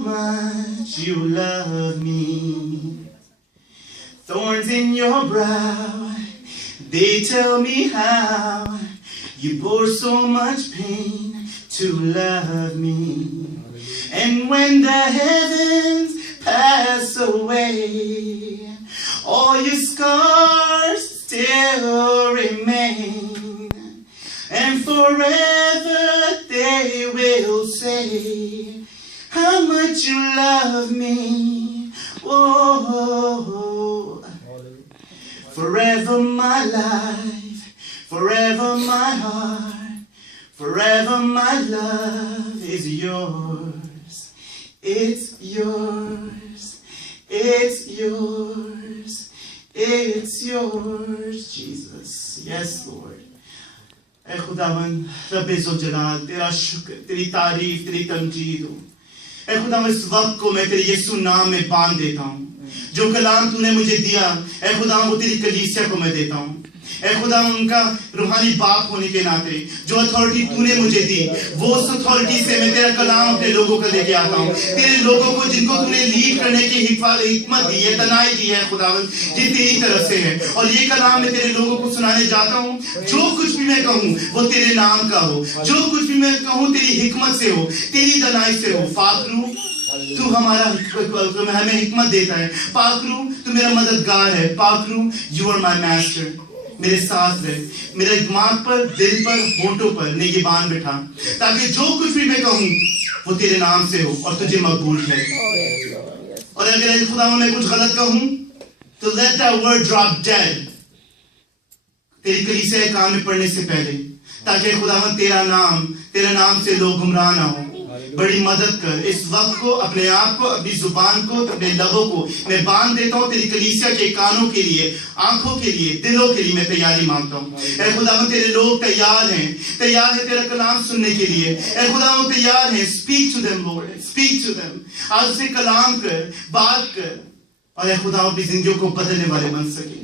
much you love me. Thorns in your brow, they tell me how you bore so much pain to love me. And when the heavens pass away, all your scars still remain, and forever they will say how much you love me. Oh, forever my life, forever my heart, forever my love is yours. It's yours, it's yours, it's yours, Jesus. Yes, Lord. ऐ खुदावन रब्बे ज़ो जलाल, तेरा शुक्र, तेरी तारीफ, तेरी तमजीद हो। ऐ खुदावन इस वक्त को मैं तेरे यीशु नाम में बांध देता हूँ। जो कलाम तूने मुझे दिया, ऐ खुदावन वो तेरी कलीसिया को मैं देता हूँ। ऐ खुदावन उनका रूहानी बाप होने के नाते जो अथॉरिटी तूने मुझे दी, वो उस अथॉरिटी से मैं तेरा कलाम अपने लोगों को लेके आता हूँ। तेरे लोगों को जिनको तूने लीड करने की हिकमत दी है, तनाई दी है खुदावन, ये तेरी तरफ से है। और ये कलाम मैं तेरे लोगों को सुनाने जाता हूँ। जो कुछ भी मैं कहूँ वो तेरे नाम का हो, जो कुछ भी मैं कहूँ तेरी हिकमत से हो, तेरी तनाई से हो। पाकरू तू हमारा हमें हिकमत देता है। पाकरू तू मेरा मददगार है। पाकरू यू आर माय मास्टर। मेरे साथ रहे, मेरे दिमाग पर, दिल पर, होठों पर निगहबान बिठा, ताकि जो कुछ भी मैं कहूँ वो तेरे नाम से हो और तुझे मकबूल है। और अगर खुदा मैं कुछ गलत कहूँ तो let that word drop dead तेरी कलीसिया के काम में पढ़ने से पहले, ताकि खुदावन तेरा नाम से लोग गुमराह ना हो। बड़ी मदद कर इस वक्त को, अपने आप को, अपनी जुबान को, अपने लबों को मैं बांध देता हूँ तेरी कलीसिया के कानों के लिए, आंखों के लिए, दिलों के लिए मैं तैयारी मांगता हूँ। ऐ खुदावन तेरे लोग तैयार हैं तेरा कलाम सुनने के लिए। ऐ खुदावन तैयार हैं। Speak to them lord, speak to them. आज से कलाम कर, बात कर, और ऐ खुदा अपनी जिंदगियों को बदलने वाले बन सके।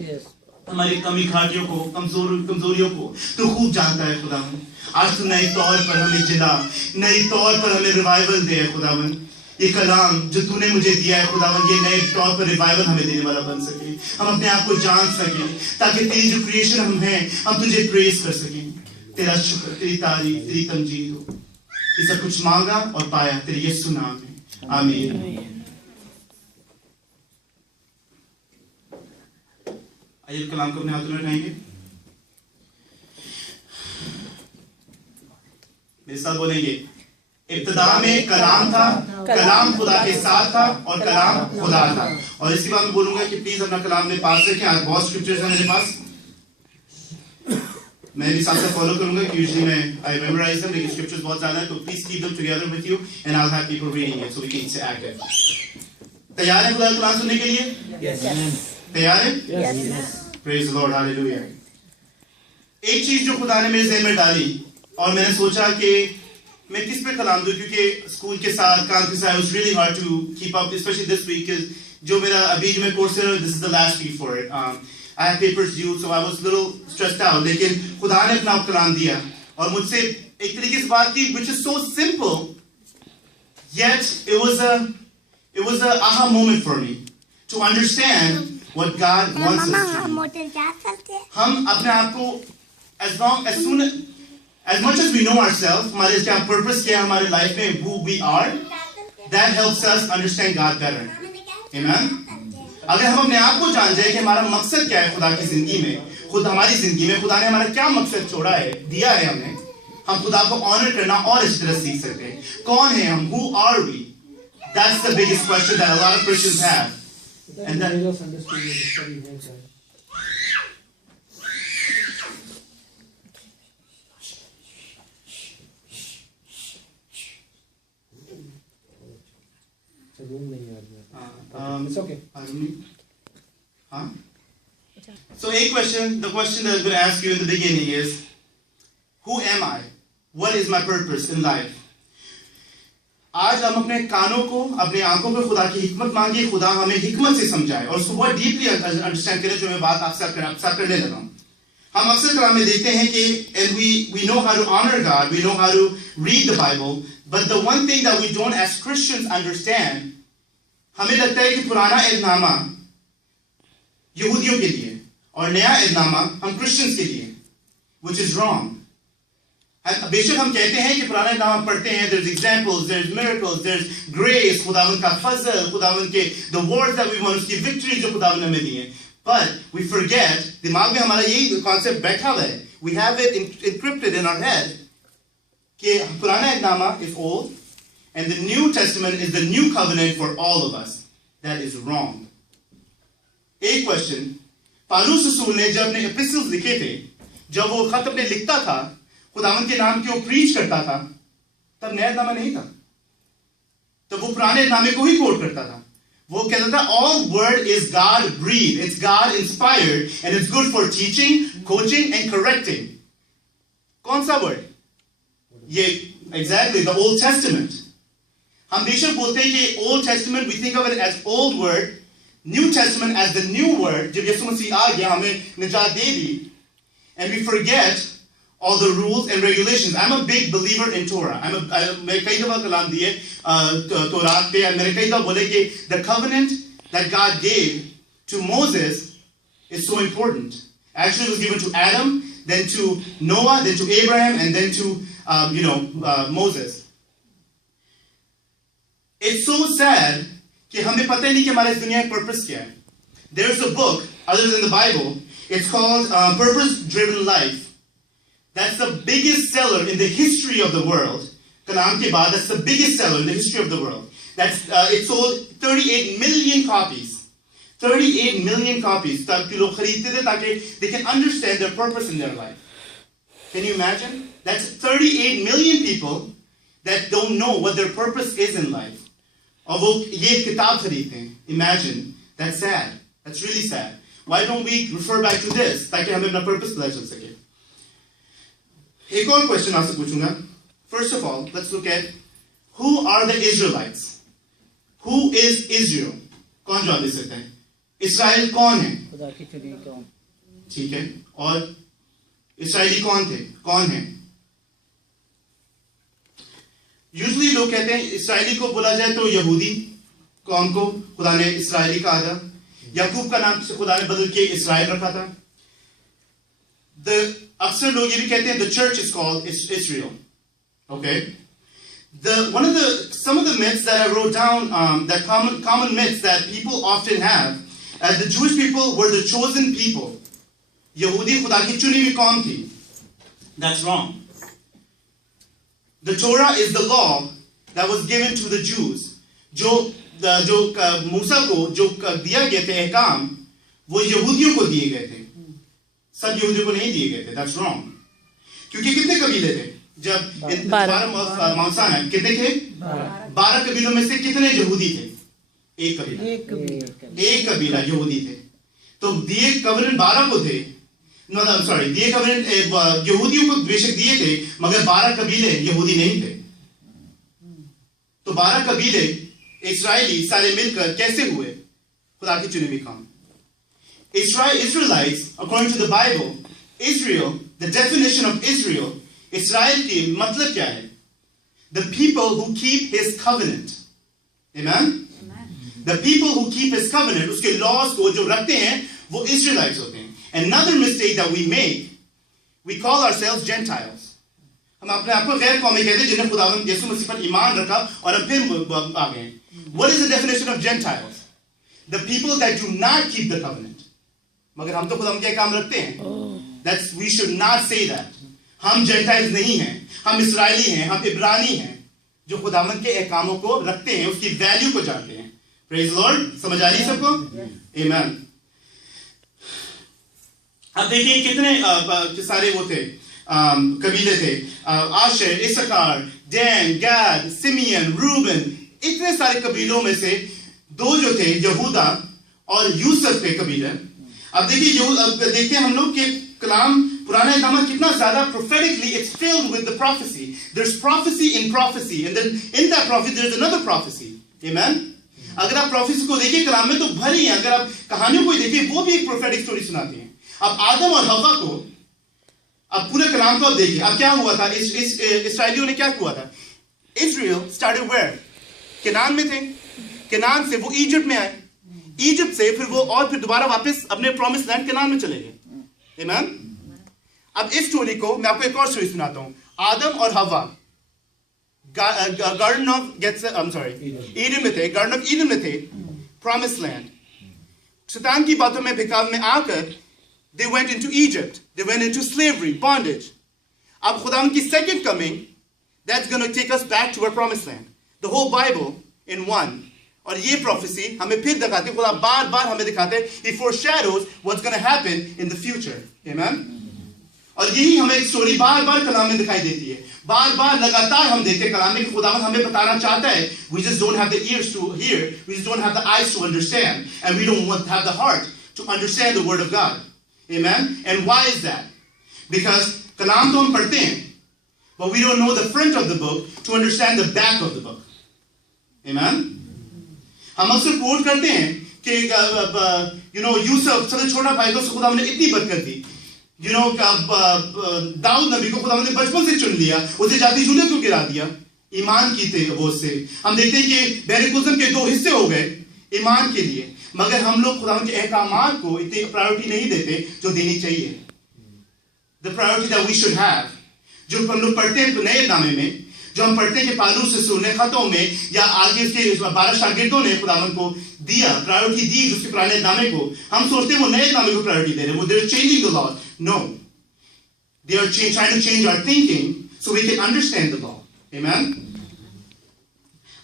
हमारी कमी घाटियों को, कमजोरियों को तू खूब जानता है खुदावन। आज तू नए तौर पर हमें जिला, नए तौर पर हमें रिवाइवल दे खुदावन। ये कलाम जो तूने मुझे दिया है खुदावन, ये नए तौर पर रिवाइवल हमें देने वाला बन सके। हम अपने आप को जान सकें, ताकि तेरी जो क्रिएशन हम हैं, हम तुझे प्रेज कर सकें। तेरा शुक्र, तेरी तारीफ, तेरी तमजीद हो। ये सब कुछ मांगा और पाया तेरे यीशु नाम में, आमीन। आइए कलाम को अपने हाथों में उठाएंगे। मेरे साथ बोलेंगे, इब्तिदा में कलाम था, कलाम खुदा के साथ था और कलाम खुदा था। और इसके बाद मैं बोलूंगा कि प्लीज अपना कलाम में पास रखें। आज बहुत स्क्रिप्चर्स हैं मेरे पास, मैं भी साथ साथ फॉलो करूंगा कि यूजुअली मैं आई मेमोराइज देम, लेकिन स्क्रिप्चर्स बहुत ज्यादा है, तो please keep them together with you and I will have people reading it so we can stay active. तैयार हैं खुदा का कलाम सुनने के लिए? यस। तैयार हैं? Yes. Praise the Lord, hallelujah. एक चीज जो खुदा ने मेरे ज़हन में डाली और मैंने सोचा कि मैं किस पे कलाम दूं, क्योंकि स्कूल के साथ काम के साथ it was really hard to keep up, especially this week, because जो मेरा अभी जो मैं कोर्स कर रहा हूं, this is the last week for it. I had papers due, so I was a little stressed out. लेकिन खुदा ने अपना कलाम दिया और मुझसे एक तरीके से बात की, which is so simple, yet it was a aha moment for me to understand what God wants us to do. हम अपने आप को as much as we know ourselves, हमारे क्या purpose क्या है हमारे life में, who we are, that helps us understand God better. Amen? अगर हम अपने आप को जान जाए कि हमारा मकसद क्या है खुदा की जिंदगी में, हमारी जिंदगी में खुदा ने हमारा क्या मकसद छोड़ा है, दिया है हमें, हम खुदा को ऑनर करना और इस तरह सीख सकते हैं। कौन है हम? Who are we? That's the biggest question that a lot of Christians have. And that it's okay. So the question that I'm going to ask you in the beginning is, who am I? What is my purpose in life? आज हम अपने कानों को, अपने आंखों को खुदा की हिकमत मांगिए, खुदा हमें हिकमत से समझाए और उसको बहुत डीपली अंडरस्टैंड करें, जो मैं बात आपसे करने लगा हूं। हम अक्सर कलाम में देखते हैं कि and we know how to honor God, we know how to read the Bible, but the one thing that we don't as Christians understand, हमें लगता है कि पुराना एहदनामा यहूदियों के लिए और नया एहदनामा हम क्रिश्चियंस के लिए, which is wrong. बेशक हम कहते हैं कि पुराना एहदनामा पढ़ते हैं, there's examples, there's miracles, there's grace, खुदावंद का फजल, खुदावंद के the words that we want, उसकी victory जो खुदावंद ने हमें दी है. But we forget, दिमाग में हमारा यही concept बैठा हुआ है, we have it encrypted in our head, कि पुराना एहदनामा is old and the New Testament is the new covenant for all of us. That is wrong. एक question, पालूस रसूल ने जब अपने epistles लिखे थे, जब वो खत अपने लिखता था, खुदावंद के नाम की वो प्रीच करता था, तब नया एहदनामा नहीं था. तब वो पुराने एहदनामे को ही कोट करता था. वो कहता था all word is God breathed, it's God inspired and it's good for teaching, coaching and correcting. कौन सा word? ये exactly the Old Testament. हम बेशक बोलते हैं कि Old Testament, we think of it as old word, New Testament as the new word. जब यीशु मसीह आ गया हमें निजात दे दी, and we forget all the rules and regulations. I'm a big believer in Torah. मैं कई दफा कलाम दिए तौरात पे, मैंने कई दफा बोले कि the covenant that God gave to Moses is so important. Actually, it was given to Adam, then to Noah, then to Abraham, and then to Moses. It's so sad कि हमें पता नहीं कि हमारे इस दुनिया का purpose क्या है. There's a book other than the Bible. It's called Purpose Driven Life. That's the biggest seller in the history of the world. Kalam ke baad, that's the biggest seller in the history of the world. It sold 38 million copies. 38 million copies. ताकि लोग खरीदते थे ताकि they can understand their purpose in their life. Can you imagine? That's 38 million people that don't know what their purpose is in life. और वो ये किताब खरीदते हैं. Imagine. That's sad. That's really sad. Why don't we refer back to this ताकि हमें अपना purpose पता चल सके? एक और क्वेश्चन आपसे पूछूंगा. First of all, let's look at who are the Israelites. Who is Israel? कौन जवाब दे सकता है? इस्राएल कौन है? खुदा की चुनी कौम. ठीक है. और इस्राएली कौन थे? कौन है? Usually लोग कहते हैं इस्राएली को बोला जाए तो यहूदी कौम को खुदा ने इस्राएली कहा था. याकूब का नाम से खुदा ने बदल के इस्राएल रखा था. अक्सर लोग ये भी कहते हैं the church is called Israel. Okay? Some of the myths that I wrote down, that common myths that people often have, as the Jewish people were the chosen people. यहूदी खुदा की चुनी हुई कौम थी. That's wrong. The Torah is the law that was given to the Jews. जो मूसा को जो दिया गए थे अहकाम, वो यहूदियों को दिए गए थे. सब यहूदियों को नहीं दिए गए थे. That's wrong. क्योंकि कितने कबीले थे? जब 12 Mount Sinai कितने थे? 12 कबीलों में से कितने यहूदी थे? एक कबीला यहूदी थे. तो दिए कवरेंट 12 को थे. No, I'm sorry. दिए कवरेंट यहूदियों को बेशक दिए थे, मगर 12 कबीले यहूदी नहीं थे. तो 12 कबीले इस्राएली सारे मिलकर कैसे हुए खुदा की चुनी हुई कौम? Israelites, according to the Bible, Israel, the definition of Israel, Israel की मतलब क्या है? The people who keep his covenant. Amen? The people who keep his covenant, उसके laws को जो रखते हैं, वो Israelites होते हैं. Another mistake that we make, we call ourselves Gentiles. हम अपने आप को गैर कौमी कहते हैं जिन्हें खुदावंद यीशु मसीह पर ईमान रखा और अब फिर आ गए. What is the definition of Gentiles? The people that do not keep the covenant. मगर हम तो खुदा के काम रखते हैं. We should not say that. हम जेंटाइल्स नहीं हैं, हम इस्राएली हैं, हम इब्रानी हैं, जो खुदावंद के अहकामों को रखते हैं, उसकी वैल्यू को जानते हैं. Praise the Lord. समझ आ रही सबको? Amen. अब देखिए कितने सारे वो थे कबीले थे. आशेर, इस्साकार, डैन, गाद, सिमियन, रूबन, इतने सारे कबीलों में से दो जो थे यहूदा और यूसुफ के कबीले. अब देखते हैं हम लोग के कलाम पुराना एहदनामा कितना ज्यादा prophetically it's filled with the prophecy. There's prophecy in prophecy, and then in that prophecy there's another prophecy. Amen. अगर आप prophecy को देखिए कलाम में तो भरी है. अगर आप कहानियों को देखिए वो भी एक prophetic story सुनाती हैं. अब आदम और हवा को अब पूरे कलाम को आप देखिए, अब क्या हुआ था, इसराइलियों ने क्या हुआ था? Israel started where? कनान में थे, कनान से वो इजिप्ट में आए, इजिप्ट से फिर दोबारा वापस अपने प्रॉमिस लैंड कनान में चले गए। आमीन। अब इस स्टोरी को मैं आपको एक और स्टोरी सुनाता हूं। आदम और हवा गार्डन ऑफ ईडन में थे, गार्डन ऑफ ईडन में थे, प्रॉमिस लैंड। शैतान की बातों में भिखाव में आकर they went into Egypt, they went into slavery, bondage. अब खुदावंद की second coming, that's going to take us back to our promised land. The whole Bible in one. और ये prophecy हमें फिर दिखाते, खुदा बार बार हमें दिखाते, he foreshadows what's going to happen in the future. Amen? और यही हमें एक स्टोरी बार बार कलाम में दिखाई देती है, बार बार लगातार हम देखते हैं कलाम में कि खुदावंद हमें बताना चाहता है। We just don't have the ears to hear, we just don't have the eyes to understand, and we don't want to have the heart to understand the word of God. Amen? And why is that? Because कलाम तो हम पढ़ते हैं, but we don't know the front of the book to understand the back of the book. Amen? हम अक्सर coat करते हैं कि यूसुफ सबसे छोटा भाई को खुदा ने इतनी बरकत दी, दाऊद नबी को खुदा ने बचपन से चुन लिया, उसे जाति जूने क्यों गिरा दिया? ईमान की थे वो से। हम देखते हैं कि बहरे कुज़म के 2 हिस्से हो गए ईमान के लिए, मगर हम लोग खुदा के अहकामात को इतनी प्रायोरिटी नहीं देते जो देनी चाहिए। The priority that we should have, जो हम लोग पढ़ते हैं नए नामे में, जो हम पढ़ते हैं कि पालूस से सुनने खतों में या आगे इसके 12 शागिर्दों ने खुदावन को दिया, प्रायोरिटी दी जिसके पुराने नामे को, हम सोचते हैं वो नए नामे को प्रायोरिटी दे रहे हैं, वो they're changing the law. No, they are trying to change our thinking so we can understand the law. Amen.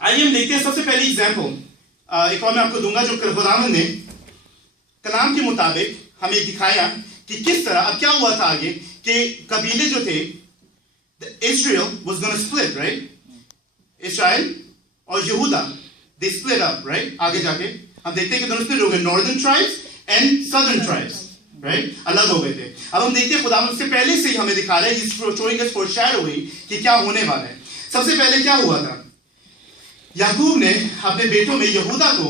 आइए हम देखते हैं सबसे पहली एग्जाम्पल, एक और मैं आपको दूंगा जो खुदावन ने कलाम के मुताबिक हमें दिखाया कि किस तरह, अब क्या हुआ था आगे कि कबीले जो थे, Israel was going to split, right? Israel और यहूदा, they split up, right? आगे जाके हम देखते हैं कि दोनों split हो गए, northern tribes and southern tribes, right? अलग हो गए थे। अब हम देखते हैं खुदावन से पहले से ही हमें दिखा रहा है, he's showing us foreshadowing कि क्या होने वाला है। सबसे पहले क्या हुआ था? याकूब ने अपने बेटों में यहूदा को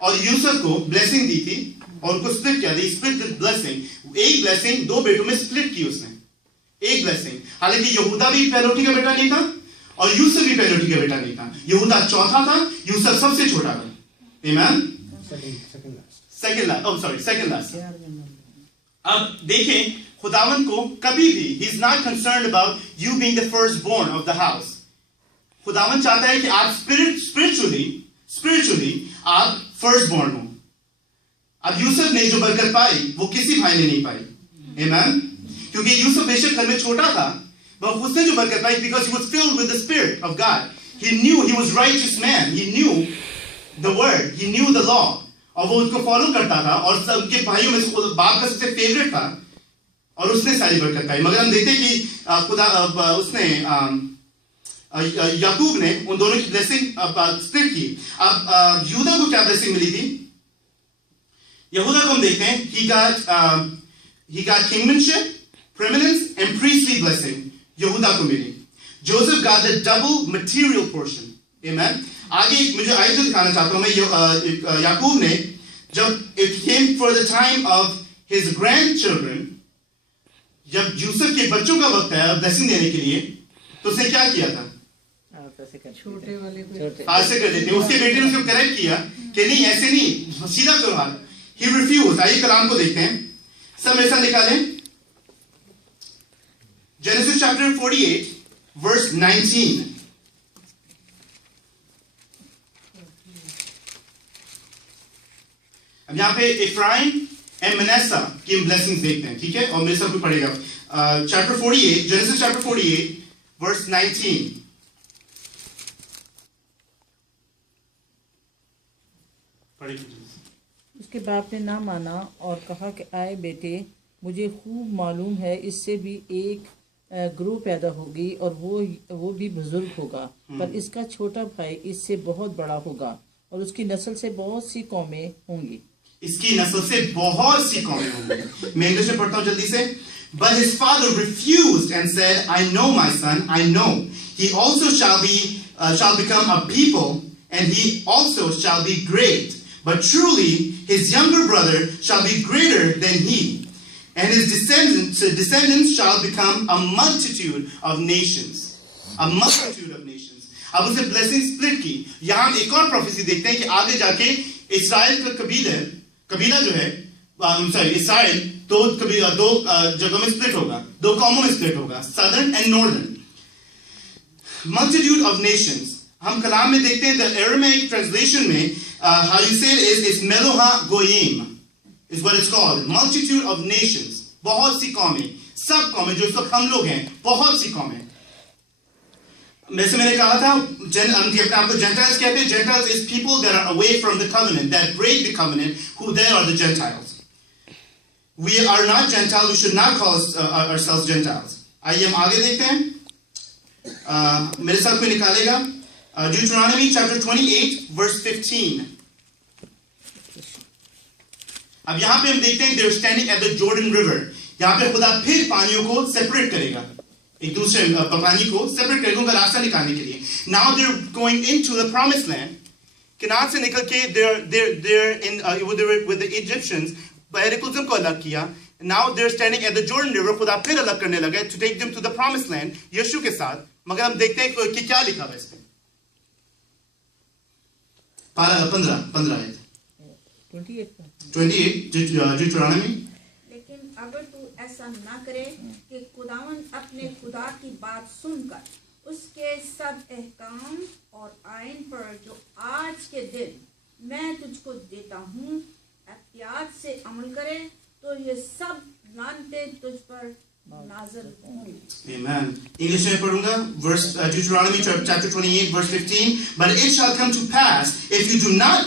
और यूसुफ को ब्लेसिंग दी थी और उनको स्प्लिट किया था, स्प्लिट द ब्लेसिंग। एक ब्लेसिंग 2 बेटों में स्प्लिट की उसने, एक ब्लेसिंग। हालांकि यहूदा भी पहलोठी का बेटा नहीं था और यूसुफ भी पहलोठी का बेटा नहीं था, यहूदा चौथा था, यूसुफ सबसे छोटा था। आमीन। Second last. अब देखें खुदावन को कभी भी he is not concerned about you being the firstborn of the house. खुदावन चाहता है कि आप spiritually आप firstborn हो। अब यूसुफ ने जो बरकत पाई वो किसी भाई ने नहीं पाई। आमीन। क्योंकि यूसुफ बेशक घर में छोटा था, but उसने जो बरकत पाई because he was filled with the spirit of God. He knew he was righteous man. He knew the word. He knew the law. और वो उसको फॉलो करता था और सबके भाइयों में से बाप का सबसे फेवरेट था और उसने सारी बरकत पाई। मगर हम देखते हैं कि खुदा उसने याकूब ने उन दोनों की ब्लेसिंग स्प्लिट की। अब यहूदा को क्या ब्लेसिंग मिली थी? यहूदा को हम देखते हैं he got kingmanship, preeminence and priestly blessing. यहूदा को मिली। Joseph got the double material portion. Amen. आगे मुझे आयत दिखाना चाहता हूं मैं, याकूब ने जब it came for the time of his grandchildren, जब यूसुफ के बच्चों का वक्त आया ब्लेसिंग देने के लिए, तो उसने क्या किया था? छोटे वाले ऐसे कर देते। उसके बेटे ने उसको करेक्ट किया कि नहीं ऐसे नहीं, सीधा करो हाथ। He refused. आइए कलाम को देखते हैं, सब ऐसा निकालें। Genesis chapter 48 verse 19. अब यहाँ पे इफ्राइम एंड मनासा की ब्लेसिंग्स देखते हैं, ठीक है? और मेरे सब पढ़ेगा चैप्टर 48, जेनेसिस चैप्टर 48 वर्स 19। उसके बाप ने ना माना और कहा कि आए बेटे, मुझे खूब मालूम है इससे भी एक ग्रुप पैदा होगी और वो भी बुजुर्ग होगा, पर इसका छोटा भाई इससे बहुत बड़ा होगा और उसकी नस्ल से बहुत सी कौमें होंगी। इसकी नस्ल से बहुत सी कौमें होंगी। मैं इंग्लिश में पढ़ता हूं जल्दी से। But his father refused and said, I know, my son, I know. He also shall become a people, and he also shall be great. But truly, his younger brother shall be greater than he. and his descendants shall become a multitude of nations. A multitude of nations. अब उसे blessing split की. यहाँ हम एक और prophecy देखते हैं कि आगे जाके इस्राएल का कबीला जो है, इस्राएल दो जगहों में स्प्लिट होगा, दो कौमों में स्प्लिट होगा, southern and northern. Multitude of nations. हम कलाम में देखते हैं, the Aramaic translation में how you say it is Meloha Goyim is what it's called. Multitude of nations. बहुत सी कौमें, सब कौमें जो इस वक्त हम लोग हैं, बहुत सी कौमें. मैंने कहा था अपने आप को Gentiles कहते हैं. Gentiles is people that are away from the covenant, that break the covenant, who they are the Gentiles. We are not Gentiles, we should not call ourselves Gentiles. आइए हम आगे देखते हैं. मेरे साथ कोई निकालेगा Deuteronomy chapter 28 verse 15. अब यहाँ पे हम देखते हैं they're standing at the Jordan River. यहाँ पे खुदा फिर पानियों को सेपरेट करेगा, एक दूसरे पानी को सेपरेट करेगा उनका रास्ता निकालने के लिए. Now they're going into the promised land. Kanan से निकल के they're in with the Egyptians. Barakuzim को अलग किया. Now they're standing at the Jordan River. खुदा फिर अलग करने लगा to take them to the promised land यीशु के साथ. मगर हम देखते हैं कि क्या लिखा है इसमें. 15 28 Deuteronomy. लेकिन अगर तू ऐसा ना करे कि खुदावन अपने खुदा की बात सुनकर उसके सब अहकाम और आयन पर जो आज के दिन मैं तुझको देता हूँ एहतियात से अमल करे तो ये सब लानते तुझ पर नाज़िल होंगी. Amen. English में पढ़ूंगा. Verse Deuteronomy chapter 28 verse 15. But it shall come to pass if you do not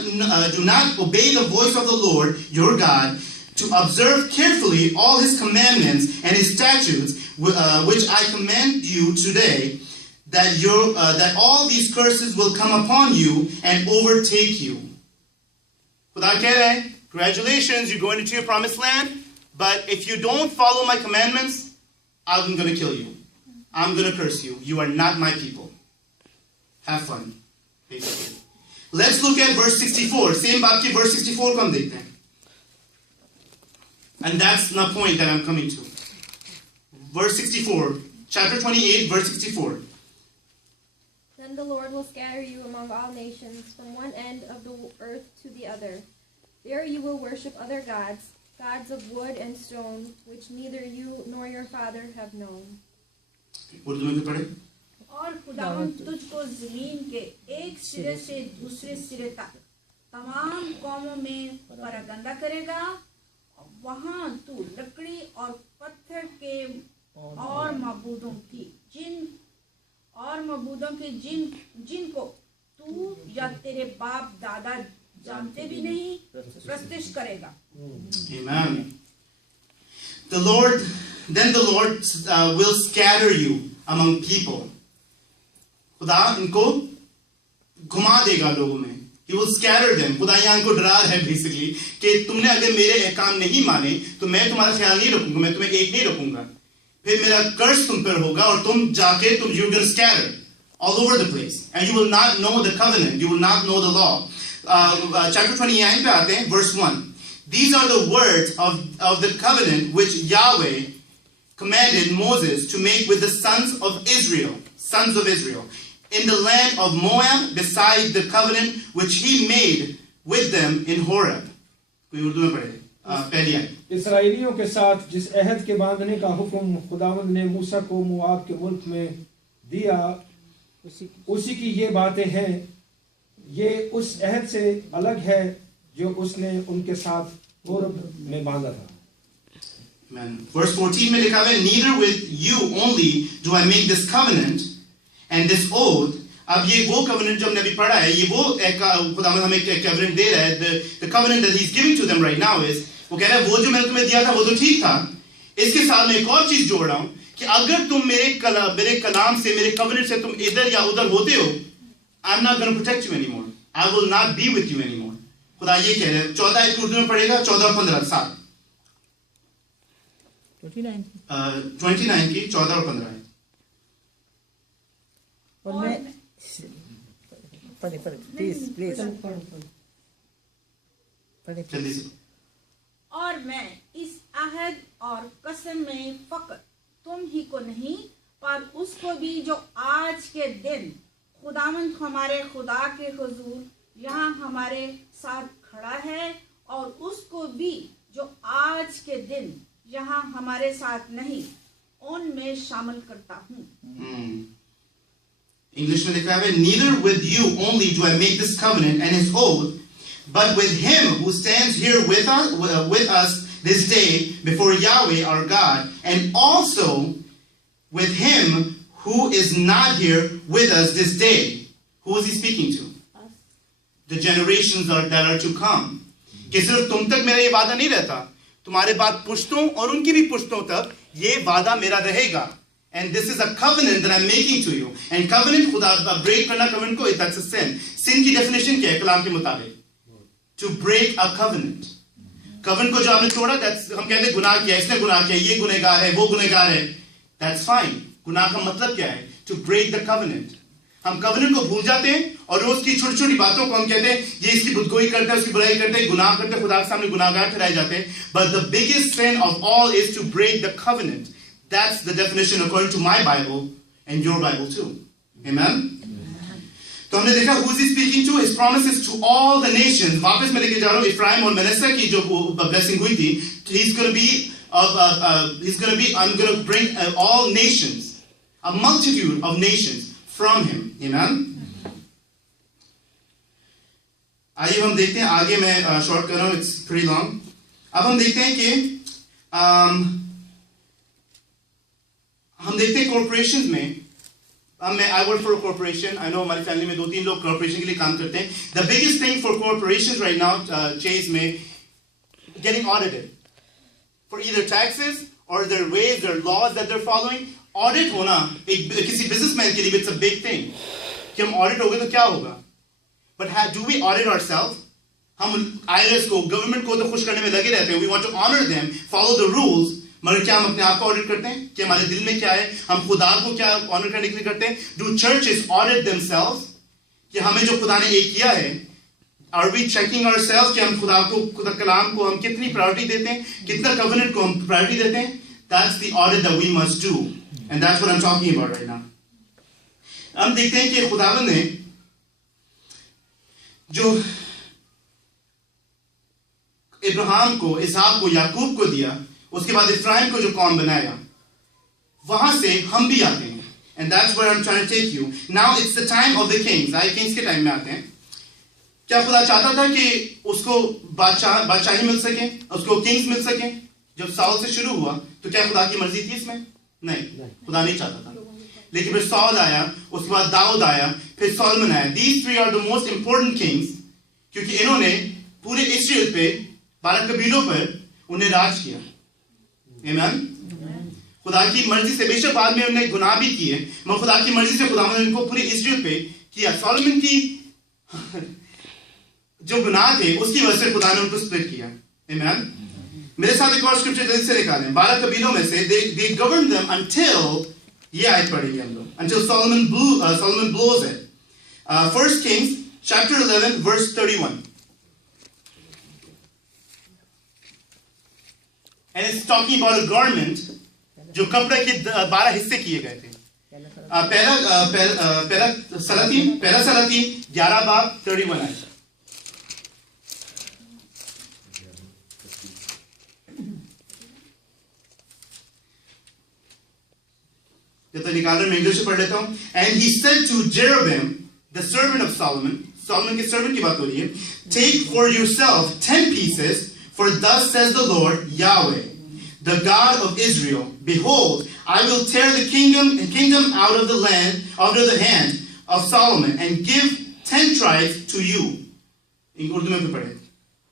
obey the voice of the Lord your God to observe carefully all his commandments and his statutes which I command you today, that all these curses will come upon you and overtake you. खुदा कह रहे हैं, congratulations, you're going into your promised land, but if you don't follow my commandments, I'm going to kill you. I'm going to curse you. You are not my people. Have fun. Basically. Let's look at verse 64. Same बात की verse 64 को हम देखते हैं. And that's the point that I'm coming to. Verse 64. Chapter 28, verse 64. Then the Lord will scatter you among all nations, from one end of the earth to the other. There you will worship other gods, gods of wood and stone, which neither you nor your father have known. Urdu में पढ़े. और खुदावन तुझको जमीन के एक सिरे से दूसरे सिरे तक तमाम कौमों में परगंदा करेगा. वहाँ तू लकड़ी और पत्थर के और मबूदों की जिनको तू या तेरे बाप दादा जानते भी नहीं प्रस्तिश करेगा. Amen. Then the Lord will scatter you among people. खुदा इनको घुमा देगा लोगों में. He will scatter them. खुदा यहाँ इनको डरा रहा है basically कि तुमने अगर मेरे अहकाम नहीं माने तो मैं तुम्हारा ख्याल नहीं रखूंगा, मैं तुम्हें एक नहीं रखूंगा. फिर मेरा कर्ज तुम पर होगा और तुम जाके you're going to scatter all over the place and you will not know the covenant, you will not know the law. Chapter 29 पे आते हैं, verse 1. These are the words of the covenant which Yahweh commanded Moses to make with the sons of Israel, in the land of Moab, beside the covenant which he made with them in Horeb. कोई उर्दू में पढ़े. पहली आयत. इसराइलियों के साथ जिस अहद के बांधने का हुक्म खुदावंद ने मूसा को मोआब के मुल्क में दिया, उसी की ये बातें हैं. ये उस अहद से अलग है जो उसने उनके साथ होरेब में बांधा था. Amen. Verse 14 में लिखा है, neither with you only do I make this covenant and this oath. अब ये वो covenant जो हमने अभी पढ़ा है, ये वो खुदावंद हमें covenant दे रहा है. The covenant that he's giving to them right now is, वो कह रहा है वो जो मैंने तुम्हें दिया था वो तो ठीक था. इसके साथ मैं एक और चीज जोड़ रहा हूं कि अगर तुम मेरे कलाम से, मेरे covenant से तुम इधर या उधर होते हो, I'm not going to protect you anymore. I will not be with you anymore. खुदा ये कह रहे हैं. 14 आयत उर्दू में पढ़ेगा, 14 और 15 साथ. 29 की 14 और 15 आयत. और मैं पढ़े प्लीज जल्दी से. और मैं इस अहद और कसम में फकत तुम ही को नहीं पर उसको भी जो आज के दिन खुदावंद हमारे खुदा के हुजूर यहाँ हमारे साथ खड़ा है और उसको भी जो आज के दिन यहाँ हमारे साथ नहीं उनमें शामिल करता हूँ। इंग्लिश में लिखा है, neither with you only do I make this covenant and his oath, but with him who stands here with us this day before Yahweh our God, and also with him who is not here with us this day. Who is he speaking to? The generations that are to come. कि सिर्फ तुम तक मेरा ये वादा नहीं रहता, तुम्हारे बाद पुश्तों और उनकी भी पुश्तों तक ये वादा मेरा रहेगा. And this is a covenant that I'm making to you. And covenant, खुदा break करना covenant को, that's a sin. Sin की definition क्या है कलाम के मुताबिक? To break a covenant. Covenant को जो आपने तोड़ा, that's हम कहते हैं गुनाह किया, इसने गुनाह किया, ये गुनहगार है, वो गुनहगार है. That's fine. गुनाह का मतलब क्या है? To break the covenant. हम covenant को भूल जाते हैं और रोज की छोटी छोटी बातों को हम कहते हैं ये इसकी बुदगोई करते हैं, उसकी बुराई करते हैं, गुनाह करते हैं, खुदा के सामने गुनाहगार ठहराए जाते हैं. But the biggest sin of all is to break the covenant. That's the definition according to my Bible and your Bible too. Amen? तो हमने देखा who is he speaking to? His promises to all the nations. वापस मैं लेके जा रहा हूँ Ephraim और मनस्से की जो blessing हुई थी. He's going to be I'm going to bring all nations, a multitude of nations from him. Amen? आइए हम देखते हैं आगे. मैं शॉर्ट कर रहा हूँ, it's pretty long. अब हम देखते हैं कि हम देखते हैं कॉर्पोरेशंस में. I work for a corporation. I know हमारी फैमिली में 2-3 लोग कॉर्पोरेशन के लिए काम करते हैं. The biggest thing for corporations right now, Chase में, getting audited for either taxes or their ways, their laws that they're following. Audit होना किसी businessman के लिए it's a big thing. कि हम audit हो गए तो क्या होगा? But do we audit ourselves? हम IRS को, government को तो खुश करने में लगे रहते हैं. We want to honor them, follow the rules. मगर क्या हम अपने आप को ऑडिट करते हैं कि हमारे दिल में क्या है? हम खुदा को क्या ऑनर करने के लिए करते हैं? Do churches audit themselves? कि हमें जो खुदा ने एक किया है, are we checking ourselves कि हम खुदा को, खुदा कलाम को हम कितनी प्रायोरिटी देते हैं, कितना कवेनेंट को हम प्रायोरिटी देते हैं? That's the audit that we must do, and that's what I'm talking about right now. हम देखते हैं कि खुदावन ने जो इब्राहिम को, इसहाक को, याकूब को दिया, उसके बाद इफ्राइम को जो कौम बनाया, वहां से हम भी आते हैं. And that's where I'm trying to take you. Now it's the time of the kings. आइए किंग्स के टाइम में आते हैं. क्या खुदा चाहता था कि उसको बादशाही मिल सके, उसको किंग्स मिल सके? जब साउल से शुरू हुआ तो क्या खुदा की मर्जी थी इसमें? नहीं, खुदा नहीं चाहता था. लेकिन फिर साउल आया, उसके बाद दाऊद आया, फिर सोलोमन आया. These three are the most important kings क्योंकि इन्होंने पूरे इस्राएल पे 12 कबीलों पर उन्हें राज किया. Amen? खुदा की मर्जी से, बेशक बाद में उन्होंने गुनाह भी किए, मगर खुदा की मर्जी से खुदा ने उनको पूरे इस्राएल पे किया. सोलोमन की जो गुनाह थे उसकी वजह से खुदा ने उनको स्प्लिट किया. Amen? मेरे साथ एक और स्क्रिप्चर जल्दी से निकालें. 12 कबीलों में से they governed them until, ये आयत पढ़ेंगे हम लोग, until Solomon blows it. 1 Kings chapter 11 verse 31. And it's talking about a garment जो कपड़े के 12 हिस्से किए गए थे. पहला सलातीन 11 बाब 31 है. जब तक निकाल रहे मैं इंग्लिश से पढ़ लेता हूं. And he said to Jeroboam, the servant of Solomon के servant की बात हो रही है, take for yourself 10 pieces. For thus says the Lord Yahweh, the God of Israel, behold, I will tear the kingdom out of the land, under the hand of Solomon, and give 10 tribes to you. In Urdu में भी पढ़े.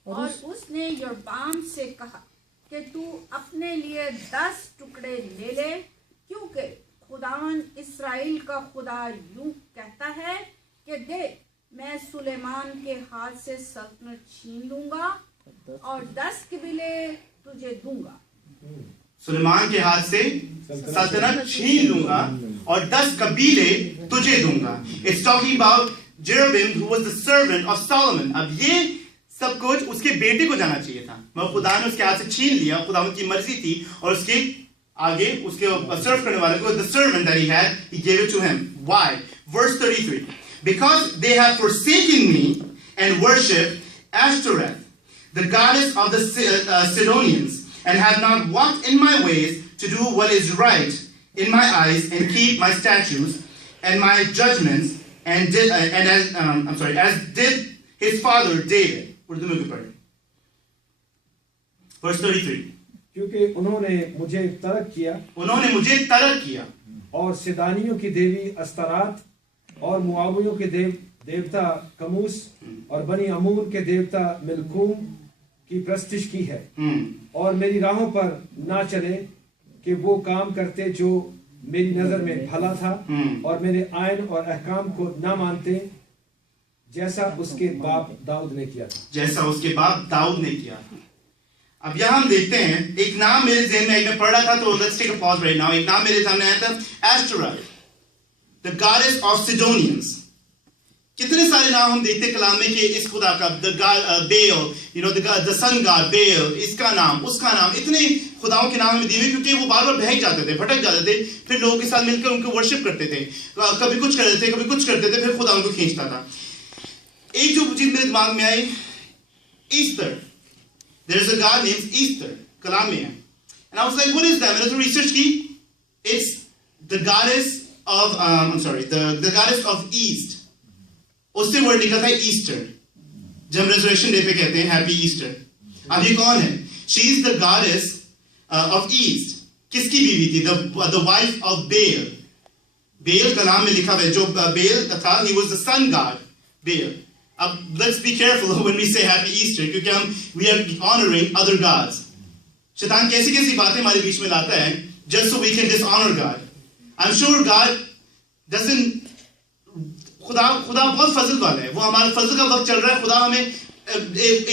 और उसने यरबाम से कहा कि तू अपने लिए 10 टुकड़े ले ले, क्योंकि खुदावन इस्राएल का खुदा यूं कहता है कि देख, मैं सुलेमान के हाथ से सल्तनत छीन लूंगा और 10 कबीले तुझे दूंगा. सुलेमान के हाथ से सल्तनत छीन लूंगा और 10 कबीले तुझे दूंगा. It's talking about Jeroboam who was the servant of Solomon. अब ये सब कुछ उसके बेटे को जाना चाहिए था, मगर खुदा ने उसके हाथ से छीन लिया। खुदा की मर्जी थी और उसके आगे उसके सर्व करने वाले को, the servant that he had, he gave it to him. Why? Verse 33. Because they have forsaken me and worshipped Ashtoreth, the goddess of the Sidonians, and have not walked in my ways to do what is right in my eyes and keep my statutes and my judgments, and did as did his father David. Urdu में भी पढ़े। Verse 33. क्योंकि उन्होंने मुझे तर्क किया और सिदानियों की देवी अस्तारात और मुआवियों के देवता कमूस और बनी अमूर के देवता मिलकूम की प्रस्तिश की है, और मेरी राहों पर ना चले कि वो काम करते जो मेरी नजर में भला था, और मेरे आयन और अहकाम को ना मानते, जैसा उसके बाप दाऊद ने किया था। अब यहां हम देखते हैं एक नाम मेरे ज़हन में, मैं पढ़ रहा था तो let's take a pause right now. एक नाम मेरे सामने आया था, Ashtoreth, the goddess of Sidonians. कितने सारे नाम हम देखते हैं कलाम में कि इस खुदा का, the god Bel, you know the sun god Bel, इसका नाम उसका नाम, इतने खुदाओं के नाम में दिए हुए, क्योंकि वो बार बार बहक जाते थे, भटक जाते थे, फिर लोगों के साथ मिलकर उनको वर्शिप करते थे, कभी कुछ करते थे कभी कुछ करते थे, फिर खुदा उनको खींचता था। एक जो चीज मेरे दिमाग में आई, Easter, there is a god named Easter, कलाम में है, and I was like, what is that? मैंने तो रिसर्च की, it's the goddess of the goddess of East, उससे वर्ड निकला था ईस्टर, जब रेजरेक्शन डे पे कहते हैं हैप्पी ईस्टर। अब ये कौन है? she is the goddess of East। किसकी बीवी थी? the wife of Baal। Bel कलाम में लिखा हुआ है, जो बेल था, he was the sun god Baal। अब let's be careful when we say happy Easter, क्योंकि we are honoring other gods। शैतान कैसी कैसी बातें हमारे बीच में लाता है just so we can dishonor God। I'm sure God doesn't, खुदा बहुत फजल वाला है, वो हमारे फजल का वक्त चल रहा है, खुदा हमें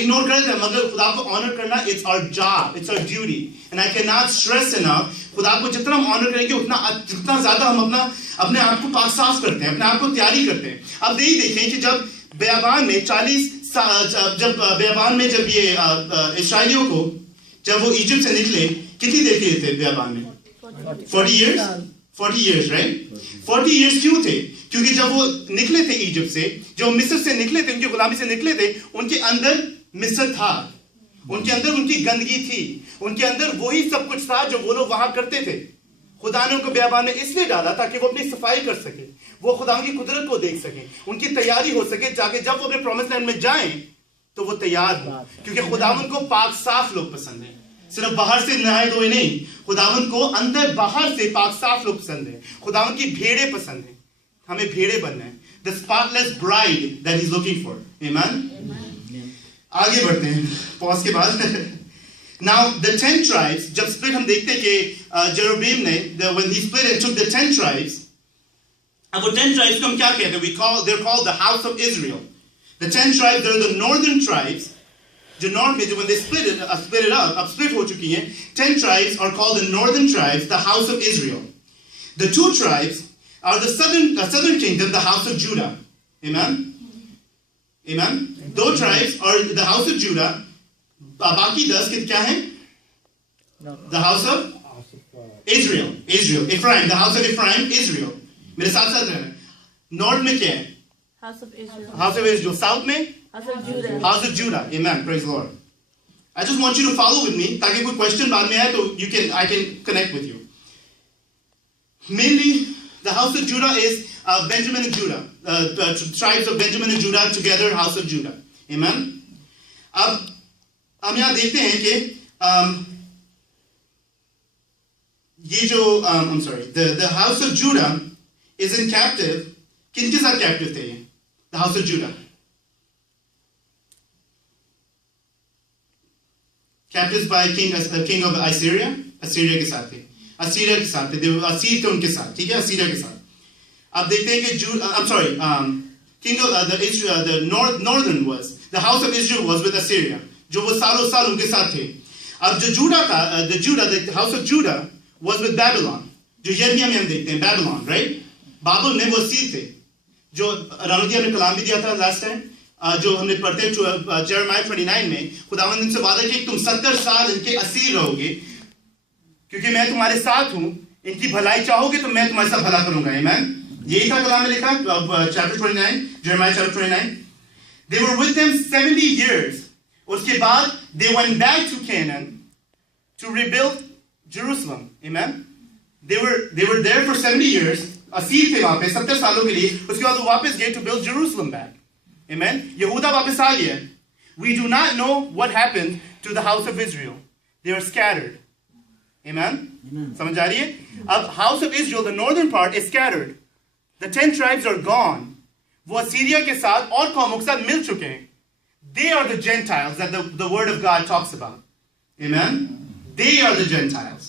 इग्नोर कर रहा है, मगर खुदा को ऑनर करना it's our job, it's our duty, and I cannot stress enough, खुदा को जितना हम ऑनर करेंगे उतना ज्यादा हम अपने आप को पाक साफ करते हैं, अपने आप को तैयारी करते हैं। अब यही देखें कि जब बेयाबान में 40 साल, जब बेयाबान में जब ये इस्राएलियों को जब वो इजिप्ट से निकले, कितनी देर के लिए थे बेयाबान में? 40 years, right? 40 years क्यों थे? क्योंकि जब वो निकले थे इजिप्ट से, जो मिस्र से निकले थे, उनकी गुलामी से निकले थे, उनके अंदर मिस्र था, उनके अंदर उनकी गंदगी थी, उनके अंदर वही सब कुछ था जो वो लोग वहां करते थे। खुदा ने उनको बेयाबान में इसलिए डाला ताकि वो अपनी सफाई कर सके, वो खुदा की कुदरत को देख सके, उनकी तैयारी हो सके, जाके जब वो अपने प्रॉमिस लैंड में जाएं तो वो तैयार हो, क्योंकि खुदावन को पाक साफ लोग पसंद है, सिर्फ बाहर से नहाए धोए नहीं, खुदावन को अंदर बाहर से पाक साफ लोग पसंद है, खुदावन की भेड़े पसंद है, हमें भेड़े बनना है, the spotless bride that he's looking for, amen? आगे बढ़ते हैं पॉज के बाद। Now the 10 tribes, जब split हम देखते हैं कि जेरोबोआम ने, when he split and took the 10 tribes, अब वो 10 tribes को हम क्या कहते हैं? They're called the house of Israel। The 10 tribes, they're the northern tribes, जो नॉर्थ में, when they split it up, अब split हो चुकी हैं, 10 tribes are called the northern tribes, the house of Israel। The 2 tribes are the southern kingdom, the house of Judah, amen? Amen? 2 tribes are the house of Judah, बाकी 10 क्या हैं? The house of Israel, Ephraim, the house of Ephraim, Israel। मेरे साथ साथ रहना। North में क्या है? House of Israel। House of Israel। South में? House of Judah। House of Judah, amen, praise the Lord। I just want you to follow with me, ताकि कोई question बाद में आए तो I can connect with you। Mainly, the house of Judah is Benjamin and Judah, the tribes of Benjamin and Judah together, house of Judah, amen। अब हम यहाँ देखते हैं कि ये जो I'm sorry, the house of Judah is in captive। किनके साथ captive थे ये? The house of Judah, captives by king of Assyria के साथ थे, असीरिया के साथ थे, असीर थे उनके साथ, ठीक है, असीरिया के साथ। अब देखते हैं कि king of the northern was, the house of Israel was with Assyria, जो वो सालों साल उनके साथ थे। अब जो जूडा था, the house of Judah was with Babylon, जो यर्मिया में हम देखते हैं, Babylon, right? बाबुल में वो असीर थे, जो रानुदिया ने कलाम भी दिया था लास्ट टाइम, जो हमने पढ़ते जेरेमाया 29 में, खुदावंद इनसे वादा किया कि तुम 70 साल इनके असीर रहोगे, क्योंकि मैं तुम्हारे साथ हूं, इनकी भलाई चाहोगे तो मैं तुम्हारे साथ भला करूंगा। आमीन। यही था कलाम में लिखा, chapter 29, Jeremiah chapter 29। They were with them 70 years. उसके बाद they went back to Canaan to rebuild Jerusalem. Amen. They were there for 70 years. Asir थे वहां पे 70 सालों के लिए। उसके बाद वो वापस गए to build Jerusalem back. Amen. यहूदा वापस आ गया। We do not know what happened to the house of Israel. They were scattered. Amen. समझ आ रही है? अब house of Israel, the northern part, is scattered. The 10 tribes are gone. वो Assyria के साथ और कौमों के साथ मिल चुके हैं। They are the Gentiles that the word of God talks about. Amen. They are the Gentiles.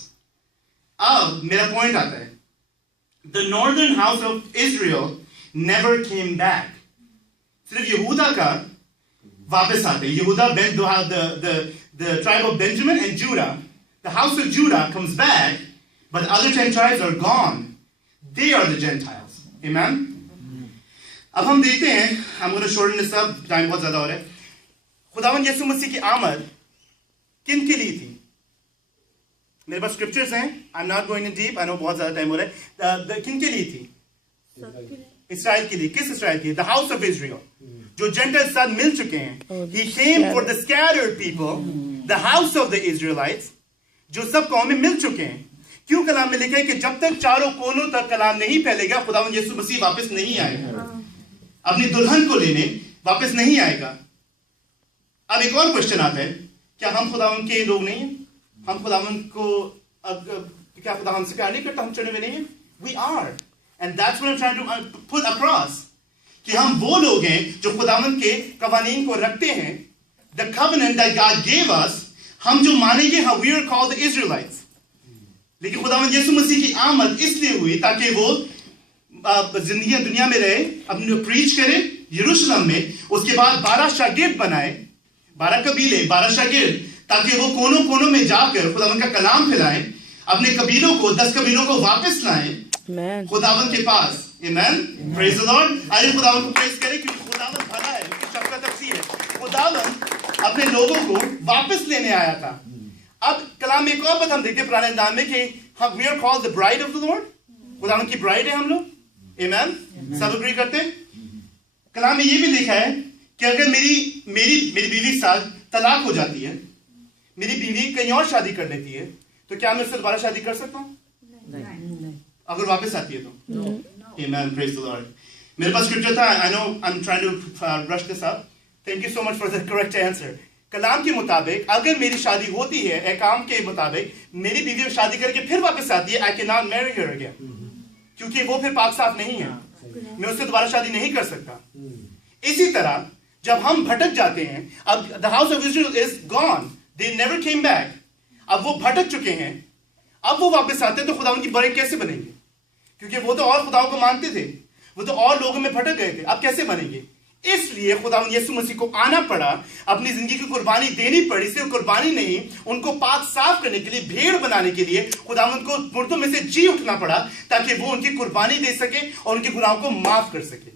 अब मेरा पॉइंट आता है, the northern house of Israel never came back. सिर्फ यहूदा का वापस आते हैं। यहूदा, the tribe of Benjamin and Judah, the house of Judah comes back, but the other 10 tribes are gone. They are the Gentiles. Amen. अब हम देखते हैं, I'm going to shorten this up, time बहुत ज्यादा हो रहा है। खुदावंद यीशु मसीह की आमद किन के लिए थी? मेरे पास स्क्रिप्चर्स हैं, I'm not going in deep, I know बहुत ज्यादा टाइम हो रहा है। किन के लिए थी? इस्राएल के लिए। किस इस्राएल के लिए? The house of Israel, जो जेंटाइल्स साथ मिल चुके हैं। He came for the scattered people, the house of the Israelites, जो सब कौमें मिल चुके हैं। क्यों कलाम में लिखा है कि जब तक चारों कोनों तक कलाम नहीं फैलेगा, खुदावंद यीशु मसीह वापस नहीं आएगा, अपनी दुल्हन को लेने वापस नहीं आएगा। अब एक और क्वेश्चन आता है, क्या हम खुदावंद के लोग नहीं हैं? हम खुदावंद को क्या खुदा हमसे प्यार नहीं करता? हम चुने हुए नहीं हैं? We are, and that's what I'm trying to put across, कि हम वो लोग हैं जो खुदावंद के कवानीन को रखते हैं। The covenant that God gave us, हम जो मानेंगे, हाँ, we are called the Israelites। लेकिन खुदावंद यीशु मसीह की आमद इसलिए हुई ताकि वो जिंदगी दुनिया में रहे, अपने प्रीच करे यरूशलेम में, उसके बाद 12 शागिर्द बनाए, 12 कबीले, 12 शागिर्द, ताकि वो कोनों कोनों में जाकर खुदावंद का कलाम फैलाएं, अपने कबीलों को, 10 कबीलों को वापस लाएं खुदावंद के पास। आमीन। Praise the Lord. आइए खुदावंद को प्रेज करें, क्योंकि खुदावंद भला है, उसकी शफ़क़त अच्छी है। खुदावंद अपने लोगों को वापस लेने आया था। अब कलाम में एक और बात हम देखते हैं पुराने अंदाज में कि हम we are called the bride of the Lord, खुदावंद की ब्राइड है हम लोग। आमीन। सब एग्री करते हैं? कलाम में ये भी लिखा है कि अगर मेरी बीवी के साथ तलाक हो जाती है, मेरी बीवी कहीं और शादी कर लेती है, तो क्या मैं उससे दोबारा शादी कर सकता हूँ? नहीं। अगर वापस आती है तो? Amen. Praise the Lord. मेरे पास स्क्रिप्चर था, I know I'm trying to rush this up. Thank you so much for the correct answer. कलाम के मुताबिक अगर मेरी शादी होती है, एकाम के मुताबिक मेरी बीवी शादी करके फिर वापस आती है, I cannot marry her again, क्योंकि वो फिर पाक साफ नहीं है, मैं उससे दोबारा शादी नहीं कर सकता। इसी तरह जब हम भटक जाते हैं, अब the house of Israel is gone, they never came back, अब वो भटक चुके हैं, अब वो वापस आते हैं, तो खुदावंद की बराई कैसे बनेंगे? क्योंकि वो तो और खुदाओं को मानते थे, वो तो और लोगों में भटक गए थे, अब कैसे बनेंगे? इसलिए खुदावंद यीशु मसीह को आना पड़ा, अपनी जिंदगी की कुर्बानी देनी पड़ी। सिर्फ कुर्बानी नहीं, उनको पाक साफ करने के लिए, भेड़ बनाने के लिए खुदावंद को मुर्दों में से जी उठना पड़ा, ताकि वो उनकी कुर्बानी दे सके और उनके गुनाहों को माफ कर सके।